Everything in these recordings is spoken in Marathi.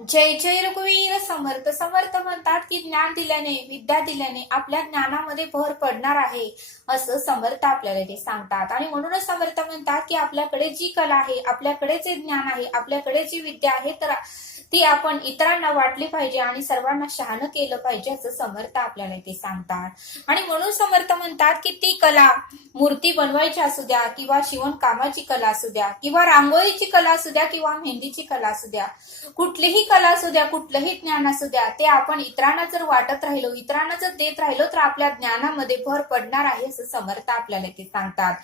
जय जय रघुवीर समर्थ समर्थ म्हणतात की ज्ञान दिल्याने विद्या दिल्याने आपल्या ज्ञानामध्ये भर पडणार आहे. असं समर्थ आपल्याला ते सांगतात. आणि म्हणूनच समर्थ म्हणतात की आपल्याकडे जी कला आहे आपल्याकडे जे ज्ञान आहे आपल्याकडे जी विद्या आहे तर ती आपण इतरांना वाटली पाहिजे आणि सर्वांना शहाणं केलं पाहिजे असं समर्थ आपल्याला ते सांगतात. आणि म्हणून समर्थ म्हणतात की ती कला मूर्ती बनवायची असू द्या किंवा शिवण कामाची कला असू द्या किंवा रांगोळीची कला असू द्या किंवा मेहंदीची कला असू द्या कुठलीही कला असू द्या कुठलंही ज्ञान असू द्या ते आपण इतरांना जर वाटत राहिलो इतरांना जर देत राहिलो तर आपल्या ज्ञानामध्ये भर पडणार आहे असं समर्थ आपल्याला ते सांगतात.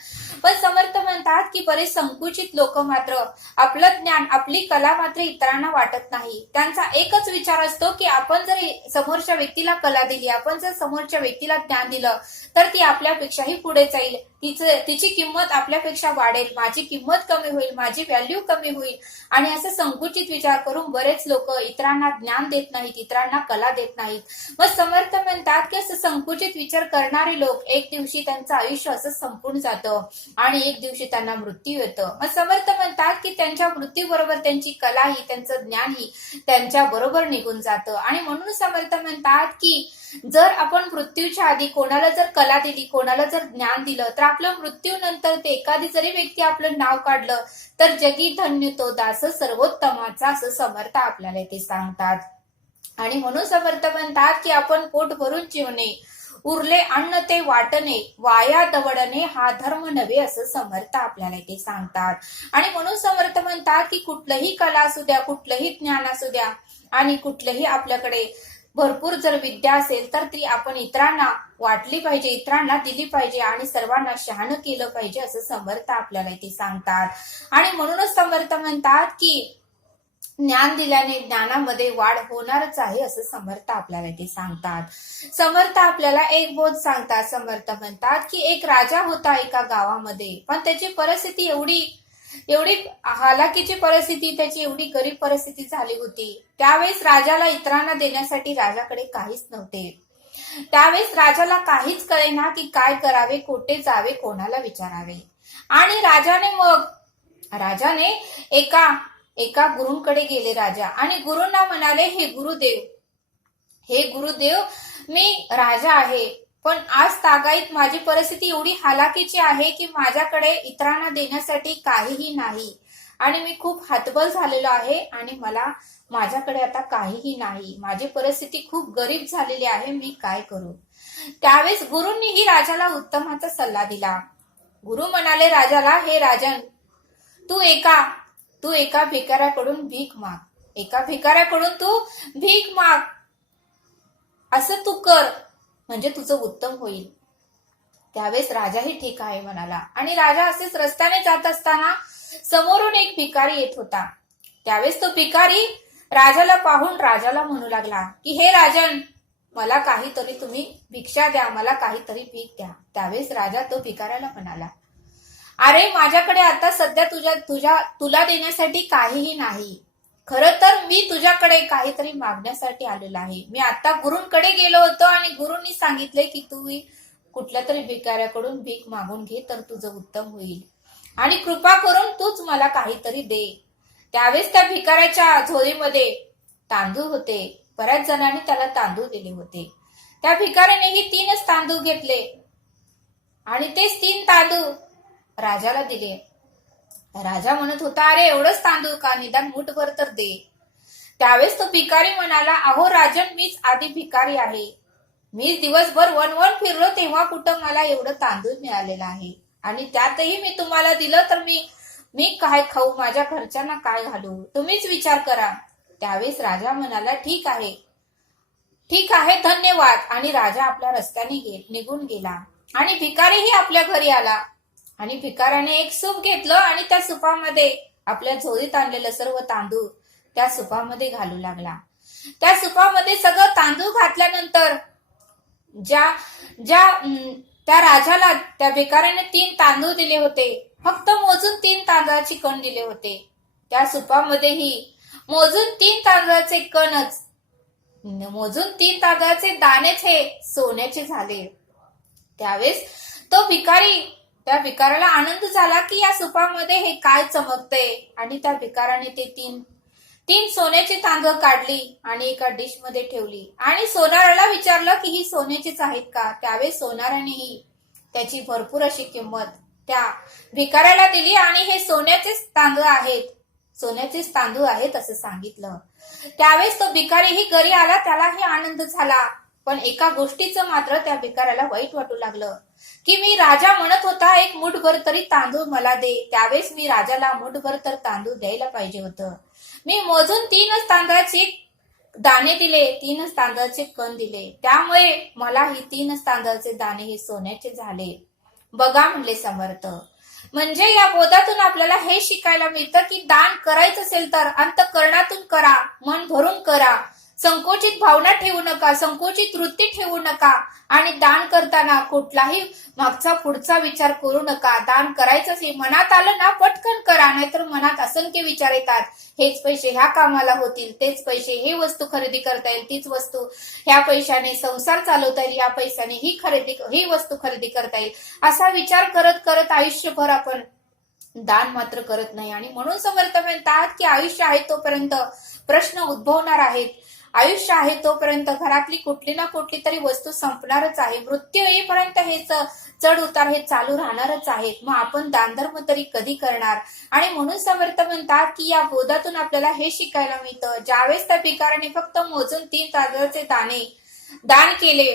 पण समर्थ म्हणतात की बरेच संकुचित लोक मात्र आपलं ज्ञान आपली कला मात्र इतरांना वाटत नाही. त्यांचा एकच विचार असतो की आपण जर समोरच्या व्यक्तीला कला दिली आपण जर समोरच्या व्यक्तीला ज्ञान दिलं तर ती आपल्यापेक्षाही पुढे जाईल. तिचं तिची किंमत आपल्यापेक्षा वाढेल माझी किंमत कमी होईल माझी व्हॅल्यू कमी होईल. आणि असं संकुचित विचार करून बरेच लोक इतरांना ज्ञान देत नाहीत इतरांना कला देत नाहीत. मग समर्थ म्हणतात की असं संकुचित विचार करणारे लोक एक दिवशी त्यांचं आयुष्य असं संपून जातं आणि एक दिवशी त्यांना मृत्यू येतं. मग समर्थ म्हणतात की त्यांच्या मृत्यूबरोबर त्यांची कला ही त्यांचं ज्ञान ही त्यांच्या बरोबर निघून जातं. आणि म्हणून समर्थ म्हणतात की जर आपण मृत्यूच्या आधी कोणाला जर कला दिली कोणाला जर ज्ञान दिलं तर आपलं मृत्यूनंतर ते एखादी जरी व्यक्ती आपलं नाव काढलं तर जगी धन्य तो दास सर्वोत्तमाचा असं समर्थ आपल्याला ते सांगतात. आणि म्हणून समर्थ म्हणतात की आपण पोट भरून जेवणे उरले अन्न ते वाटणे वाया दवडणे हा धर्म नव्हे असं समर्थ आपल्याला ते सांगतात. आणि म्हणून समर्थ म्हणतात की कुठलंही कला असू द्या कुठलंही ज्ञान असू द्या आणि कुठलंही आपल्याकडे भरपूर जर विद्या असेल तर ती आपण इतरांना वाटली पाहिजे इतरांना दिली पाहिजे आणि सर्वांना शहाणं केलं पाहिजे असं समर्थ आपल्याला इथे सांगतात. आणि म्हणूनच समर्थ म्हणतात की ज्ञान दिल्याने ज्ञानामध्ये वाढ होणारच आहे असं समर्थ आपल्याला ते सांगतात. समर्थ आपल्याला एक बोध सांगतात. समर्थ म्हणतात की एक राजा होता एका गावामध्ये पण त्याची परिस्थिती एवढी एवढी हालाकीची परिस्थिती त्याची एवढी गरीब परिस्थिती झाली होती. त्यावेळेस राजाला इतरांना देण्यासाठी राजाकडे काहीच नव्हते. त्यावेळेस राजाला काहीच कळेना की काय करावे कोठे जावे कोणाला विचारावे. आणि राजाने मग राजाने एका एका गुरुंकडे गेले राजा. आणि गुरुंना म्हणाले हे गुरुदेव हे गुरुदेव मी राजा आहे. पण आज तागाईत माझी परिस्थिती एवढी हालाकीची आहे की माझ्याकडे इतरांना देण्यासाठी काहीही नाही. आणि मी खूप हातबल झालेलो आहे आणि मला माझ्याकडे आता काहीही नाही. माझी परिस्थिती खूप गरीब झालेली आहे मी काय करू? त्यावेळेस गुरुंनीही राजाला उत्तमाचा सल्ला दिला. गुरु म्हणाले राजाला हे राजन तू एका तू एका भिकाऱ्याकडून भीक माग. एका भिकाऱ्याकडून तू भीक माग. असं तू कर. म्हणजे तुझं उत्तम होईल. त्यावेळेस राजाही ठीक आहे म्हणाला. आणि राजा असेच रस्त्याने जात असताना समोरून एक भिकारी येत होता. त्यावेळेस तो भिकारी राजाला पाहून राजाला म्हणू लागला की हे राजन मला काहीतरी तुम्ही भिक्षा द्या मला काहीतरी भीक द्या. त्यावेळेस राजा तो भिकाऱ्याला म्हणाला अरे माझ्याकडे आता सध्या तुझ्या तुझ्या तुला देण्यासाठी काहीही नाही. खरं तर मी तुझ्याकडे काहीतरी मागण्यासाठी आलेलो आहे. मी आता गुरुंकडे गेलो होतो आणि गुरुंनी सांगितले की तू कुठल्या तरी भिकाऱ्याकडून भीक मागून घे तर तुझं उत्तम होईल. आणि कृपा करून तूच मला काहीतरी दे. त्यावेळेस त्या भिकाऱ्याच्या झोळीमध्ये तांदूळ होते. बऱ्याच जणांनी त्याला तांदूळ दिले होते. त्या भिकाऱ्यानेही तीनच तांदूळ घेतले आणि तेच तीन तांदूळ राजाला दिले. राजा म्हणत होता अरे एवढंच तांदूळ का? निदान मुठभर तर दे. त्यावेळेस तो भिकारी म्हणाला अहो राजन मीच आधी भिकारी आहे. मी दिवसभर वन वन फिरलो तेव्हा कुठं मला एवढं तांदूळ मिळालेलं आहे? आणि त्यातही मी तुम्हाला दिलं तर मी मी काय खाऊ? माझ्या घरच्यांना काय घालू? तुम्हीच विचार करा. त्यावेळेस राजा म्हणाला ठीक आहे. ठीक आहे धन्यवाद. आणि राजा आपल्या रस्त्याने निघून गेला. आणि भिकारीही आपल्या घरी आला. आणि भिकाऱ्याने एक सूप घेतलं आणि त्या सुपामध्ये आपल्या झोळीत आणलेलं सर्व तांदूळ त्या सुपामध्ये घालू लागला. त्या सुपामध्ये सगळं तांदूळ घातल्यानंतर ज्या ज्या त्या राजाला त्या भिकाराने तीन तांदूळ दिले होते. फक्त मोजून तीन तांदळाची कण दिले होते. त्या सुपामध्येही मोजून तीन तांदळाचे कणच मोजून तीन तांदळाचे दाणेच हे सोन्याचे झाले. त्यावेळेस तो भिकारी त्या भिकाऱ्याला आनंद झाला की या सुपामध्ये हे काय चमकते? आणि त्या भिकाराने ते तीन तीन सोन्याची तांदळ काढली आणि एका डिशमध्ये ठेवली. आणि सोनाराला विचारलं की ही सोन्याचीच आहेत का? त्यावेळेस सोनारानेही त्याची भरपूर अशी किंमत त्या भिकाऱ्याला दिली आणि हे सोन्याचेच तांदूळ आहेत. सोन्याचेच तांदूळ आहेत असं सांगितलं. त्यावेळेस तो भिकारीही घरी आला त्यालाही आनंद झाला. पण एका गोष्टीचं मात्र त्या भिकाऱ्याला वाईट वाटू लागलं. की मी राजा म्हणत होता एक मुठभर तरी तांदूळ मला दे. त्यावेळेस मी राजाला मुठभर तर तांदूळ द्यायला पाहिजे होतं. मी मोजून तीनच तांदळाचे दाणे दिले तीनच तांदळाचे कण दिले. त्यामुळे मला ही तीनच तांदळाचे दाणे हे सोन्याचे झाले. बघा म्हणले समर्थ. म्हणजे या बोधातून आपल्याला हे शिकायला मिळतं की दान करायचं असेल तर अंतकरणातून करा मन भरून करा. संकोचित भावना ठेवू नका संकोचित वृत्ती ठेवू नका आणि दान करताना कुठलाही मागचा पुढचा विचार करू नका. दान करायचं मनात आलं ना पटकन करा नाहीतर मनात असंख्य विचार येतात. हेच पैसे ह्या कामाला होतील तेच पैसे हे वस्तू खरेदी करता येईल तीच वस्तू ह्या पैशाने संसार चालवता येईल या पैशाने ही खरेदी ही वस्तू खरेदी करता येईल. असा विचार करत करत आयुष्यभर आपण दान मात्र करत नाही. आणि म्हणून समर्थ म्हणतात की आयुष्य आहे तोपर्यंत प्रश्न उद्भवणार आहेत. आयुष्य आहे तोपर्यंत घरातली कुठली ना कुठली तरी वस्तू संपणारच आहे. मृत्यू येईपर्यंत हे चढ उतार हे चालू राहणारच आहेत. मग आपण दानधर्म तरी कधी करणार? आणि म्हणून समर्थ म्हणतात की या बोधातून आपल्याला हे शिकायला मिळतं. ज्यावेळेस त्या भिकाराने फक्त मोजून तीन तांदळाचे दाणे दान केले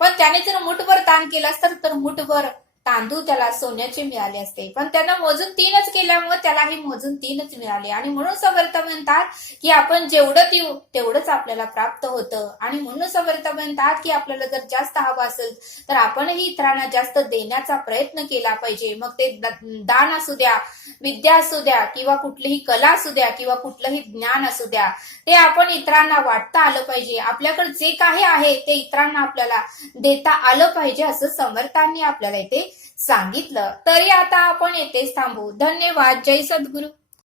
पण त्याने जर मुठभर दान केलं असतं तर मुठभर तांदूळ त्याला सोन्याचे मिळाले असते. पण त्यांना मोजून तीनच केल्यामुळे त्यालाही मोजून तीनच मिळाले. आणि म्हणून समर्थ म्हणतात की आपण जेवढं देऊ तेवढंच आपल्याला प्राप्त होतं. आणि म्हणून समर्थ म्हणतात की आपल्याला जर जास्त हवं असेल तर आपणही इतरांना जास्त देण्याचा प्रयत्न केला पाहिजे. मग ते दान असू द्या विद्या असू द्या किंवा कुठलीही कला असू द्या किंवा कुठलंही ज्ञान असू द्या ते आपण इतरांना वाटता आलं पाहिजे. आपल्याकडे जे काही आहे ते इतरांना आपल्याला देता आलं पाहिजे असं समर्थांनी आपल्याला इथे सांगितलं. तरी आता आपण येथेच थांबू. धन्यवाद. जय सद्गुरू.